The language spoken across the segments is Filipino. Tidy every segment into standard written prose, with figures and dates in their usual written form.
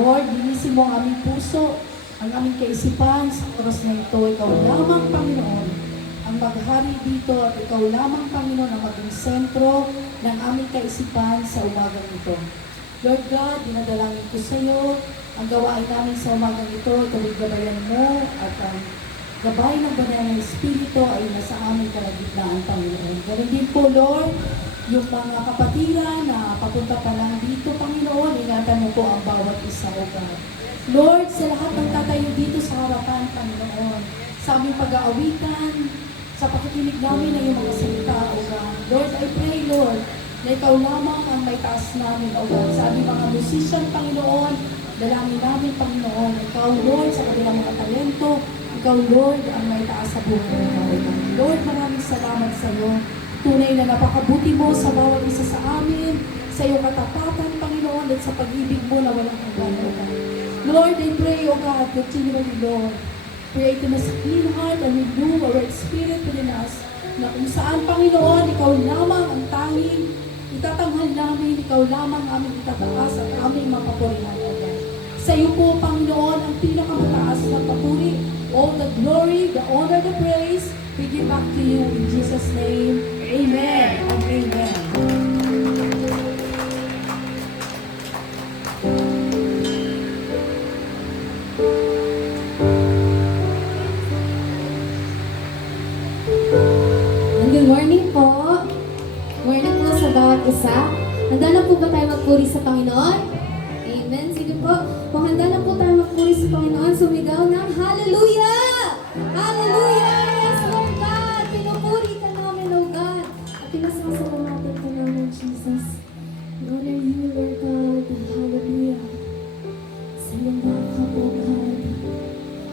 Lord, linisin mo ang aming puso, ang aming kaisipan sa oras na ito. Ikaw lamang, Panginoon, ang maghari dito at ikaw lamang, Panginoon, ang maging sentro ng aming kaisipan sa umagang ito. Lord God, dinadalangin ko sa iyo ang gawain namin sa umagang ito. Ito'y gabayan mo at ang gabay ng banal na Espiritu ay nasa aming kalagitnaan, Panginoon. Ganun din po, Lord, yung mga kapatiran na papunta pa lang dito, Panginoon, ingatan mo po ang bawat isa, O God. Lord, sa lahat ng tatayo dito sa harapan, Panginoon, sa aming pag-aawitan, sa pakikinig namin ng iyong mga salita, O God. Lord, I pray, Lord, na ikaw lamang ang may taas namin, O God. Sa aming mga musician, Panginoon, dalangin namin, Panginoon. Ikaw, Lord, sa kanilang mga talento, ikaw, Lord, ang may taas sa buhay ng tao. Lord, maraming salamat sa iyo. Tunay na napakabuti mo sa bawat isa sa amin, sa iyong katapatan, Panginoon, at sa pag-ibig mo na walang hanggan, O God. Lord, I pray, O God, continually, Lord, create in us a clean heart and renew our spirit within us, na kung saan, Panginoon, ikaw lamang ang tanging itatanghal namin, ikaw lamang aming itataas at aming mapapurihan, O God. Sa iyo po, Panginoon, ang pinakamataas na papuri, all the glory, the honor, the praise, we give back to you in Jesus' name. Amen and amen. Good morning po. Morning po sa bawat isa. Handa na po ba tayo magpuri sa Panginoon? Amen. Sige po. Kung handa na po tayo magpuri sa Panginoon, sumigaw ng Hallelujah! Hallelujah! Yes, Lord God! Pinupuri ka namin, O God. At pinasasalamatan ka namin, Jesus. Lord, are you, Lord God. Hallelujah. Sa iyo lang ka po, God.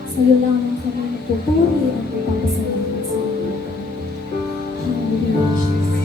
Sa iyo lang kami magpupuri at magpapasalamat sa iyo. Hallelujah, Jesus.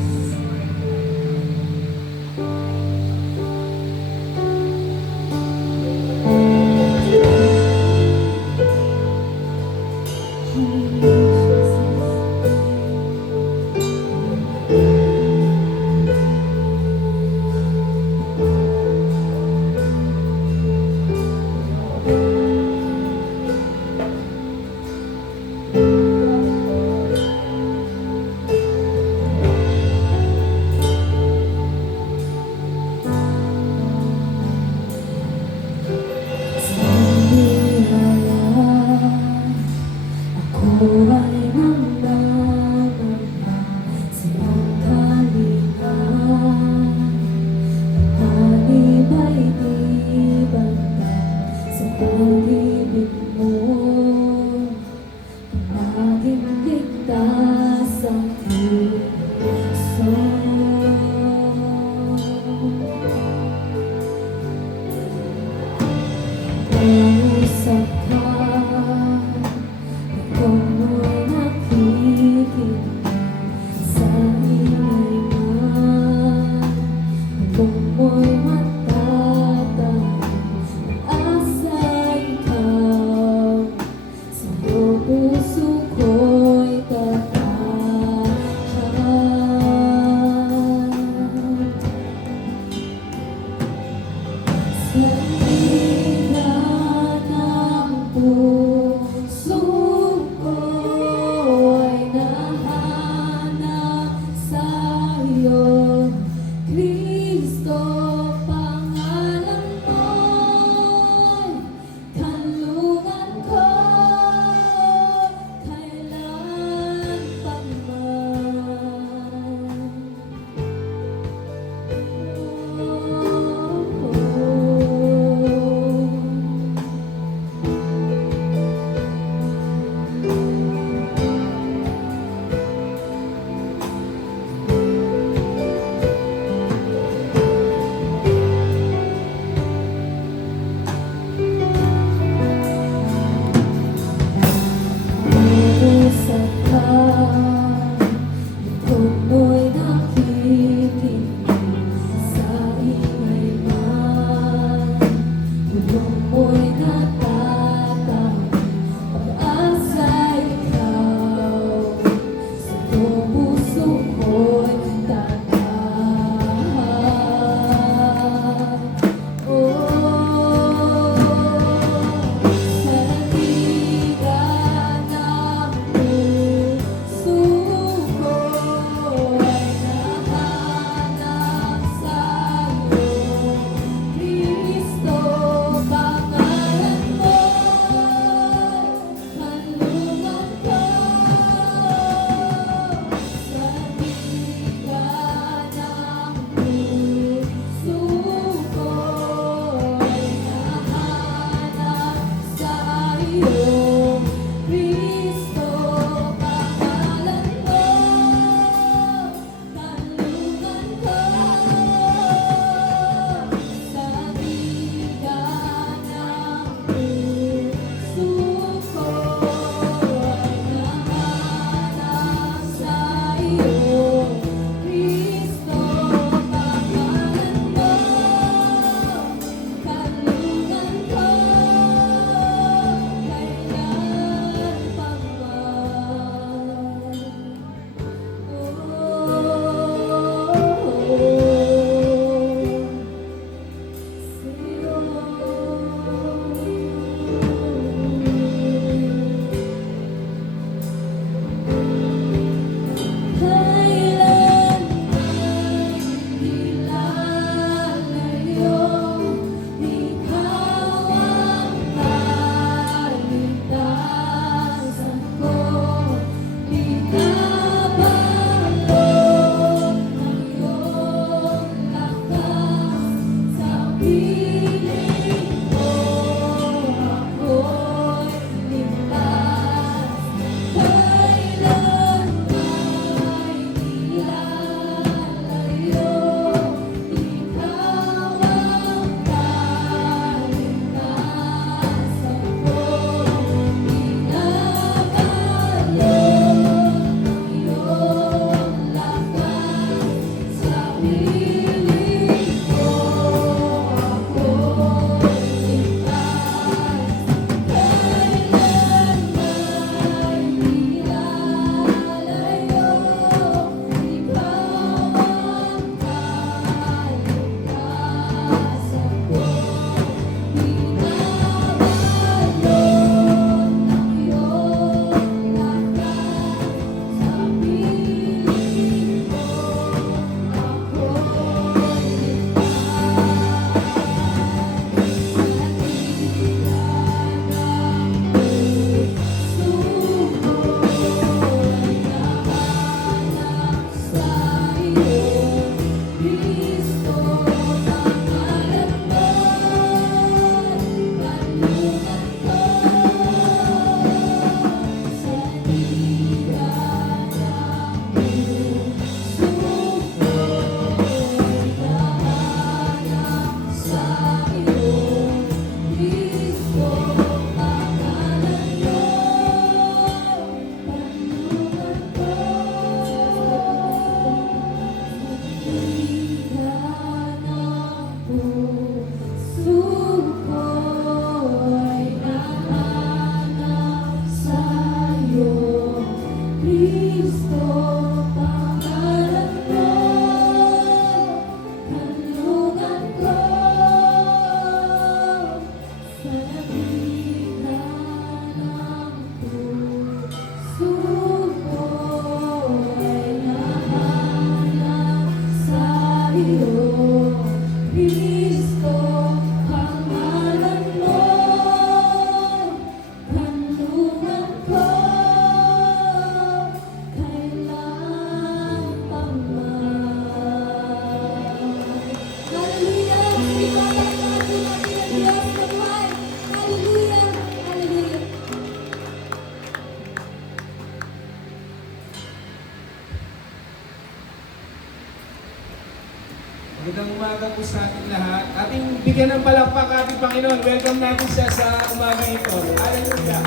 umaga po sa ating lahat. Ating bigyan ng palakpak ating Panginoon. Welcome natin siya sa umaga ito. Hallelujah.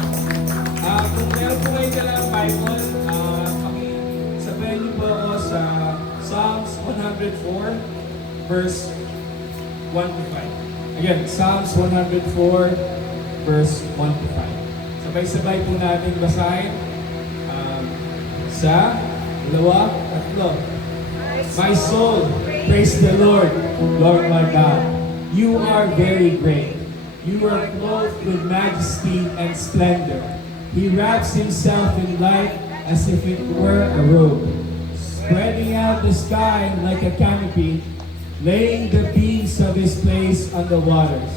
Kung meron po kayo dalang Bible, sabayan niyo po ako sa Psalms 104, verse 1 to 5. Again, Psalms 104, verse 1 to 5. Sabay-sabay po natin basahin. Sa dalawa, tatlo. My soul, praise the Lord, Lord my God. You are very great. You are clothed with majesty and splendor. He wraps himself in light as if it were a robe, spreading out the sky like a canopy, laying the beams of his place on the waters,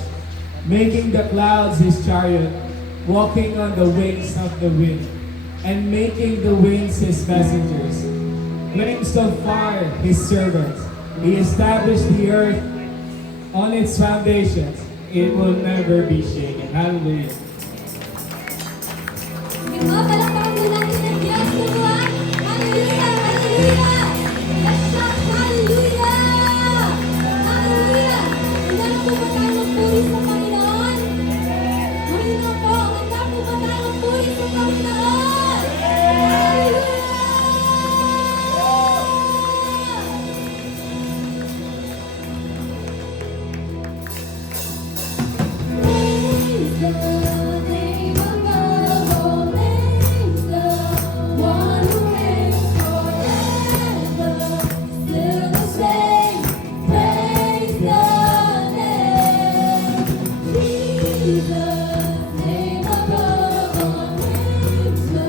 making the clouds his chariot, walking on the wings of the wind, and making the winds his messengers. Flames of fire, his servants. He established the earth on its foundations. It will never be shaken. Hallelujah. Sige po, palakpakan po natin ang Diyos na buwan. Hallelujah! Hallelujah! Let's shout hallelujah! Hallelujah! Handa na po ba tayo magpuri sa Panginoon? Hallelujah po! Handa po ba tayo magpuri sa Panginoon? Hallelujah! Praise the name above all names, the one who reigns forever, still the same. Praise the name, Jesus. Name above all names, the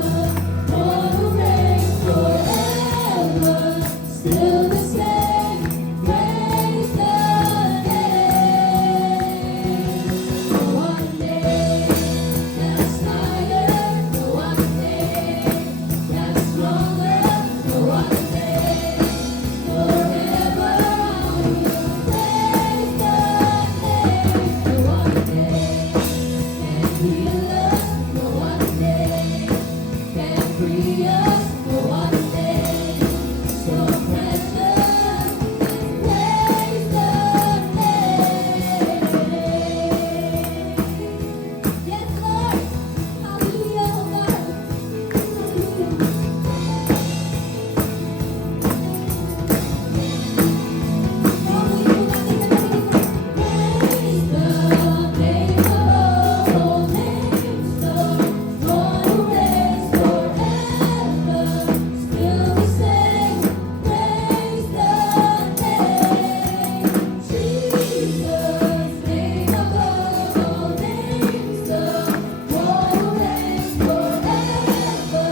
one who reigns forever, still the same. Praise the name. One day that's higher, one day that's stronger, one day forever I will praise the name. One day can heal us, one day can free us, one day so precious. Praise the name. Yes, Lord. Hallelujah, oh God. Hallelujah. Praise the name above all names, the one who reigns forever, still the same. Praise the name, Jesus. Name above all names, the one who reigns forever,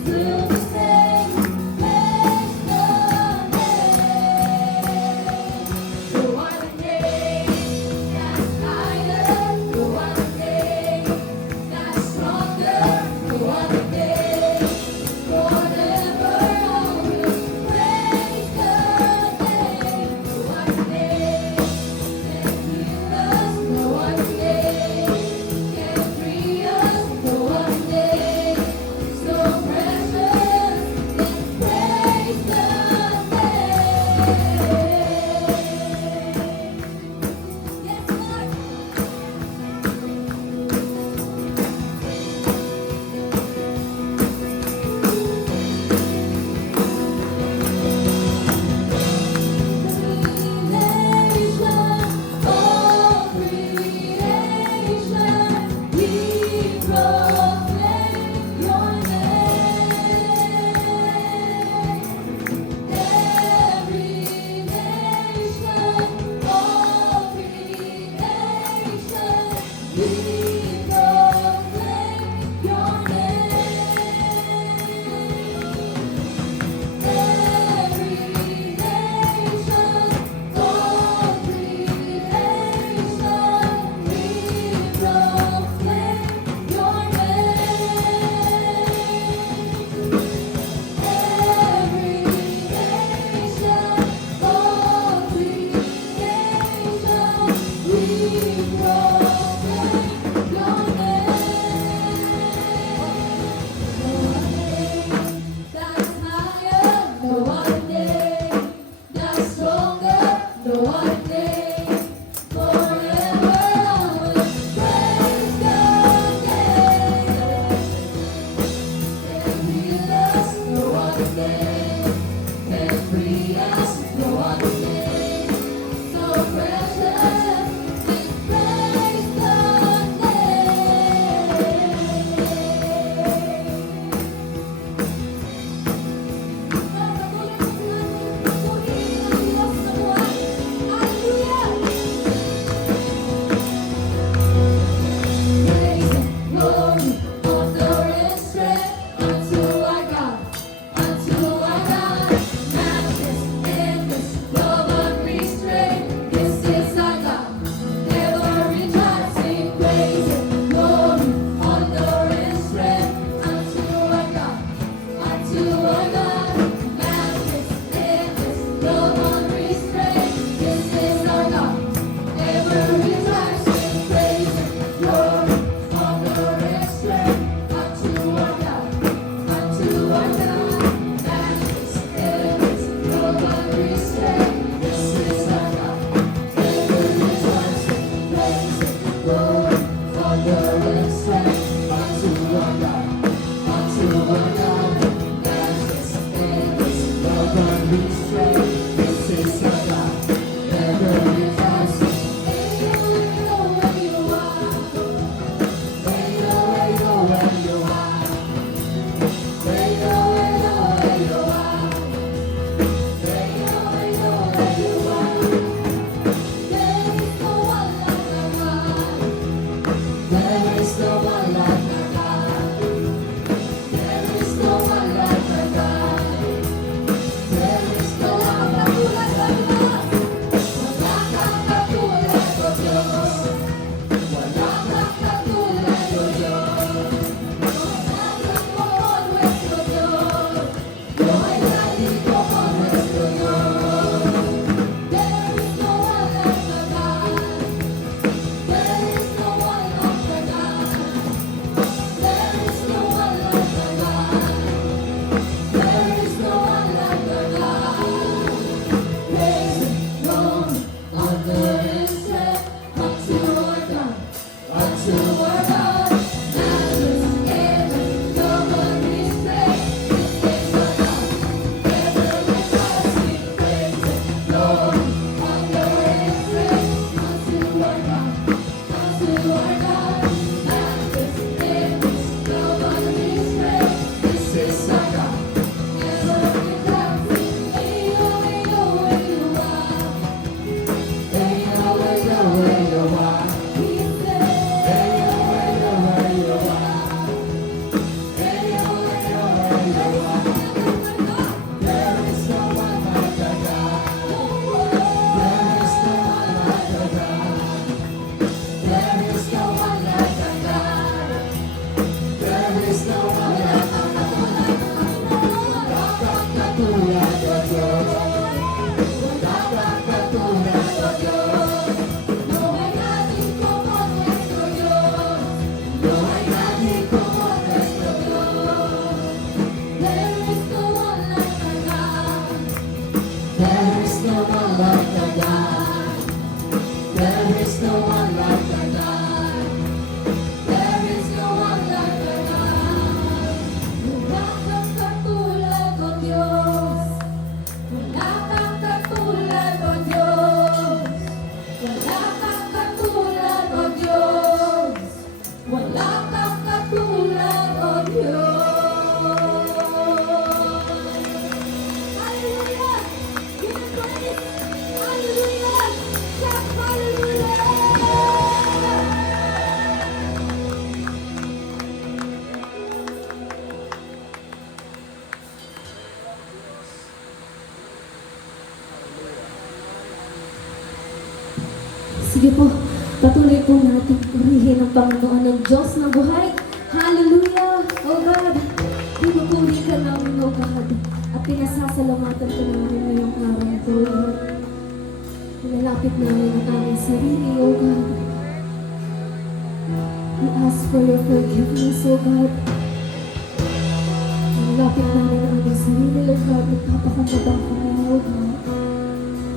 still the same. Praise the name. The one day that's higher, the one day that's stronger, the one day forever I will praise the name. The one day can heal us, the one day can free us, the one day so precious. Let's praise the name. Yes, Lord. All creation, we proclaim your name. Every nation, all creation, we proclaim your name. Every nation, all creation, we proclaim your name. honor and strength unto our God, unto our God. Matchless in His love unrestrained. This is our God, never returns. Hey, oh, where you are. Hey, oh, where you are. Hey, oh, where you are. Hey, oh, where you are. There is no one like our God. There is no one like our God. There is no one like our God. There is no one like our God. Wala kang katulad ko Diyos. Wala kang katulad ko Diyos. Panginoon nuestro Diyos. Buhay na dito ko nuestro Diyos. There is no one like our God. There is no one like our God. There is no one like our God. There is no one like our God. Praise, Lord, honor and strength unto our God, unto our God. Matchless in love unrestrained. This is our God, never returns. We praise, Lord, honor and strength unto our God, unto our God. Matchless in love unrestrained. This is our God, never returns. Hey, oh, hey, oh, where you are. Hey, oh, where you are. He said, hey, oh, where you are. Hey, oh, where you are. There is no one like our God. There is no one like our God. There is no one like our God. There is no one like our God. Wala kang katulad ko Diyos. Wala kang katulad ko Diyos. Buhay natin como nuestro Diyos. Buhay natin como nuestro Diyos. There is no one like our God. There is no one like our God. There is no one like our God. There is no one like our God. Wala kang katulad ko Diyos. Wala kang katulad ko Diyos. Wala kang katulad ko Diyos. Wala kang katulad ko Diyos. Hallelujah! Give Him praise! Hallelujah! Shout hallelujah! Sige po, patuloy po natin purihin ang Panginoon ng Diyos ng buhay. Hallelujah! Oh God, pinupuri ka namin, oh God, at pinasasalamatan ka namin ngayong araw ito, oh God. Nilalapit namin ang aming sarili, oh God. We ask for your forgiveness, oh God. Nilalapit namin ang aming sarili, oh God. Nagpapakambaba kami, oh God.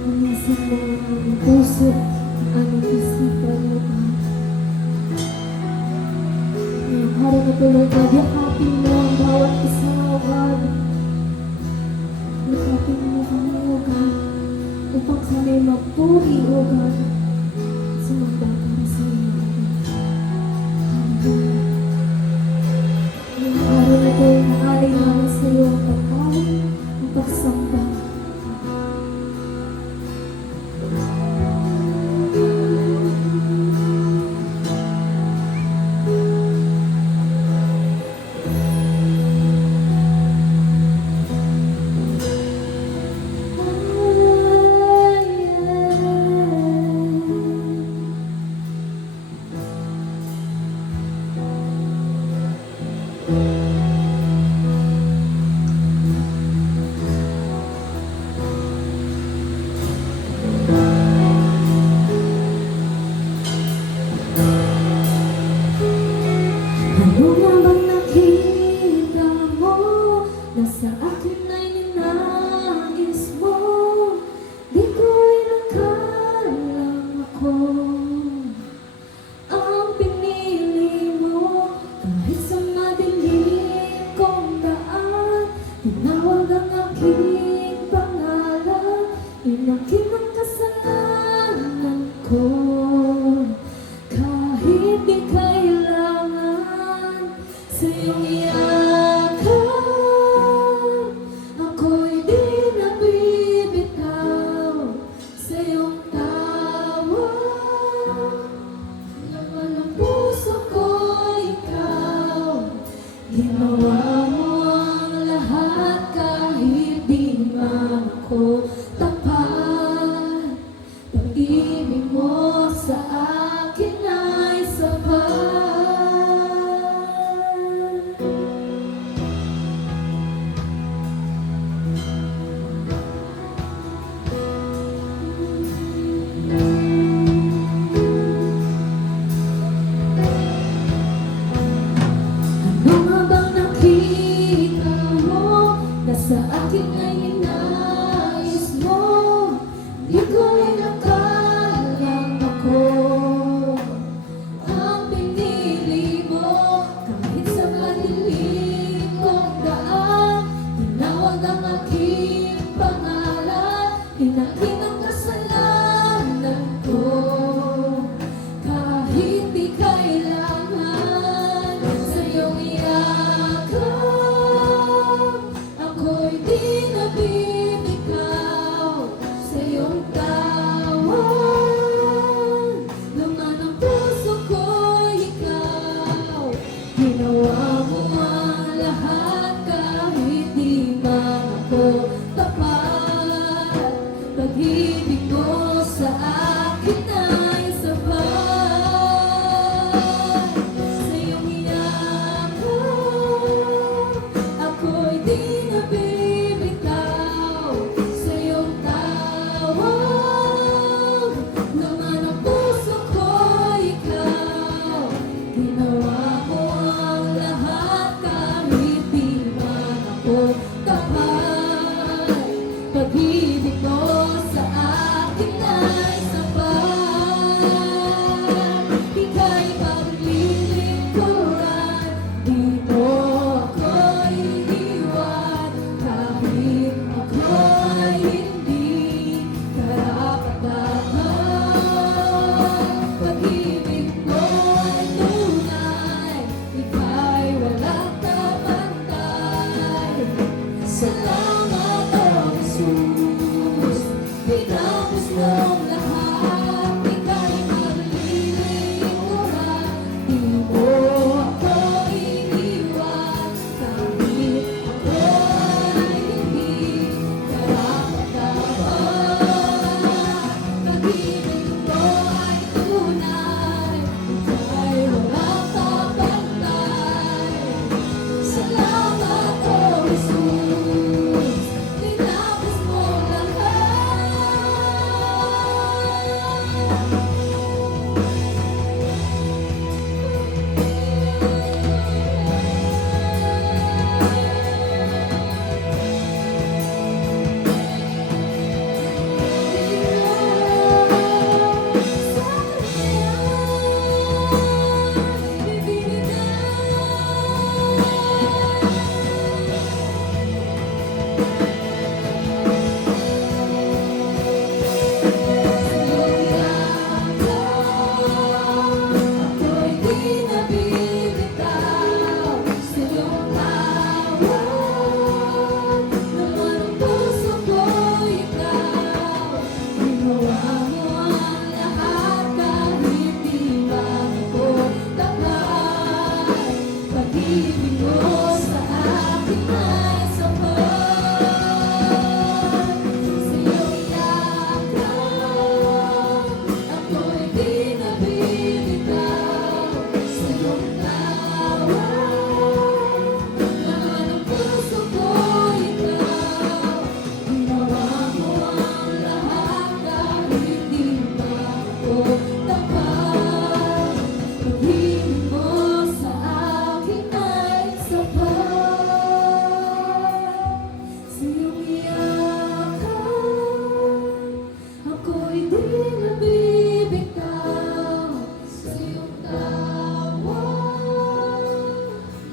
Umisin mo ang aming puso, ang aming isipan, oh God. Ngayong araw na po, Lord God, yakapin mo ang bawat isa, oh God. Yakapin mo kami, oh God, upang kami magpuri, oh God, at sumamba kami sa iyo, oh God. Hallelujah. Ngayong araw na po, naalay namin sa iyo ang pagkain, ang pagsamba. Ano nga bang nakita mo na sa akin ay ninais mo? Di ko'y nakalang ako ang pinili Ginawa mo ang lahat kahit di man ako tapat. Pag-ibig mo sa akin ay sapat. Ika'y paglilingkuran, di mo ako iniwan. Kahit ako ay hindi karapat-dapat. Pag-ibig mo ay tunay, ika'y walang kapantay. Salamat, O Jesus, tinapos mong lahat. Ika'y paglilingkuran, di mo ako iniwan. Kahit ako ay hindi karapat-dapat. Pag-ibig mo ay tunay, ika'y walang kapantay. Salamat, O Jesus, tinapos mo ako'y di nabibitaw sa iyong tawag. Naman ang puso ko'y ikaw. Ginawa mo ang lahat kahit di man ako tapat. Pag-ibig mo sa akin ay sapat. Sa iyong yakap, ako'y di nabibitaw sa iyong tawag. Naman ang puso ko'y ikaw. Ginawa mo ang lahat kahit di man ako tapat. Pag-ibig mo sa akin ay sapat. Sa iyong yakap, ako'y di nabibitaw sa iyong tawag.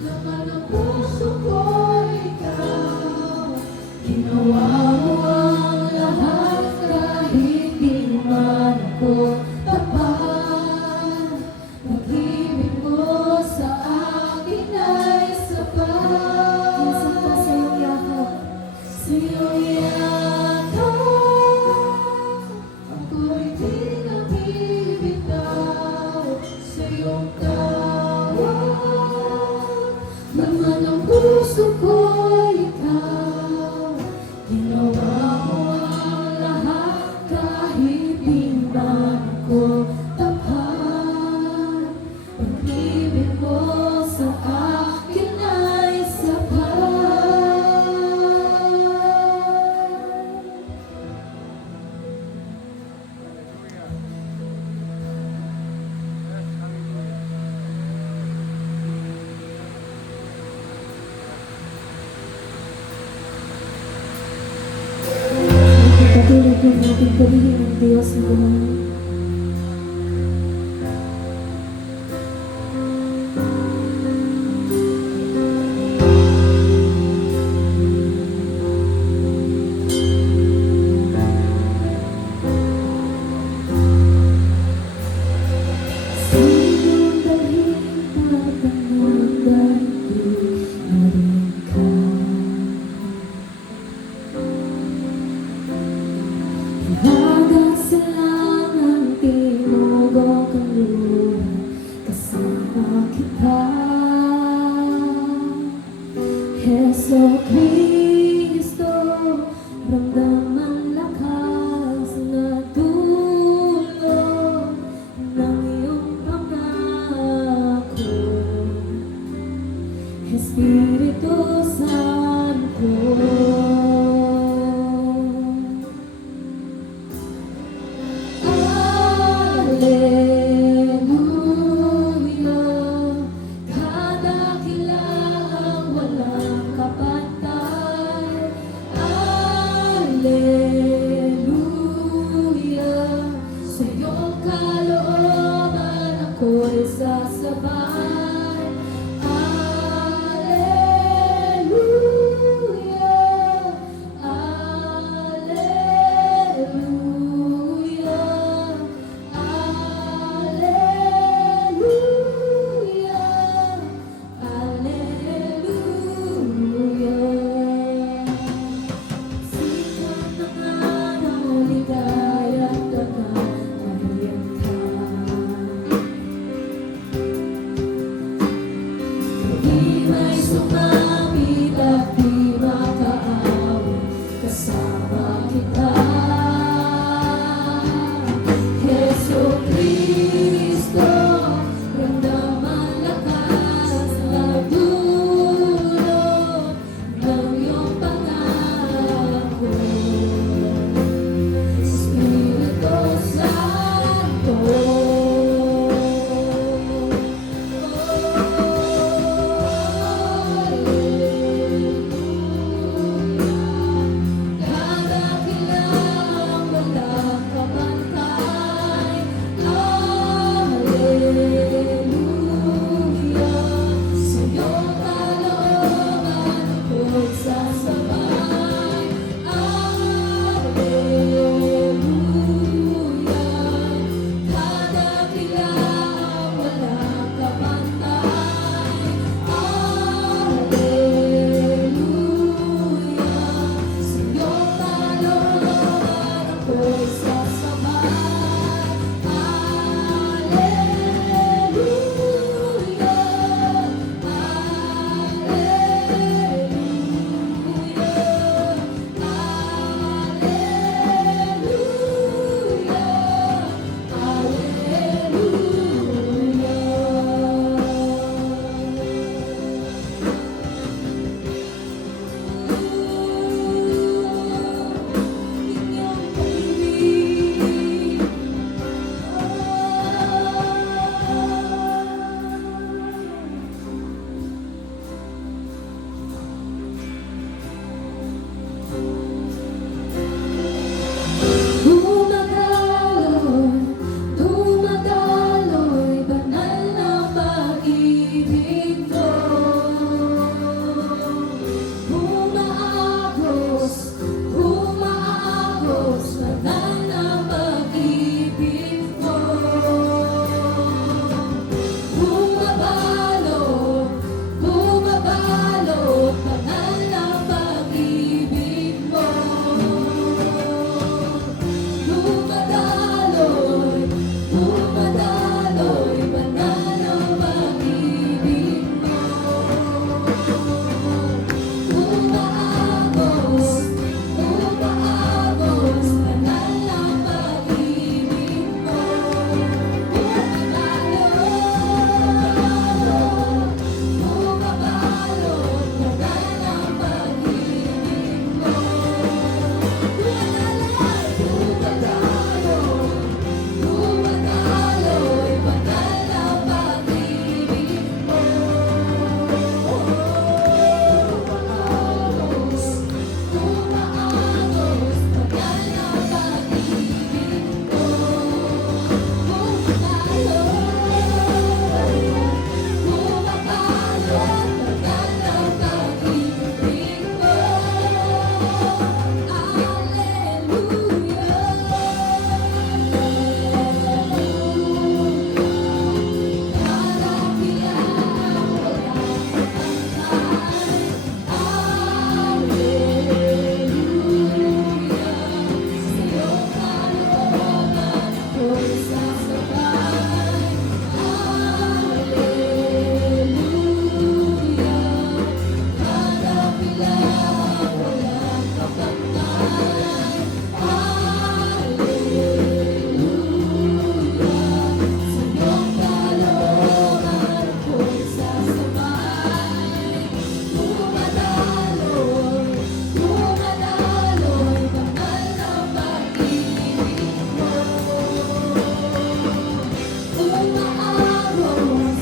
Laman ang puso ko'y ikaw. Ginawa mo ang lahat kahit di man ako tapat. Pag-ibig mo sa akin ay sapat. Minsan pa sa iyong yakap, sa iyong yakap, ako'y di nabibitaw sa iyong tawag. Laman ang puso ko'y ikaw. Ginawa mo ang lahat kahit di man ako tapat. Pag-ibig mo sa akin ay sapat. Patuloy po natin purihin ang Diyos na buhay. Sinong dalhin pagkamagan di narin ka. Hiwaga sa langang tinugok ang luha, kasama kita. Heso Kristo, ramdam ang lakas na dulot ng iyong pangako. Espiritu Santo, Alleluia. sabay. Alleluia, Alleluia, Alleluia, Alleluia. Sikat ng araw, ligaya at kaganayan ka. Di may sumay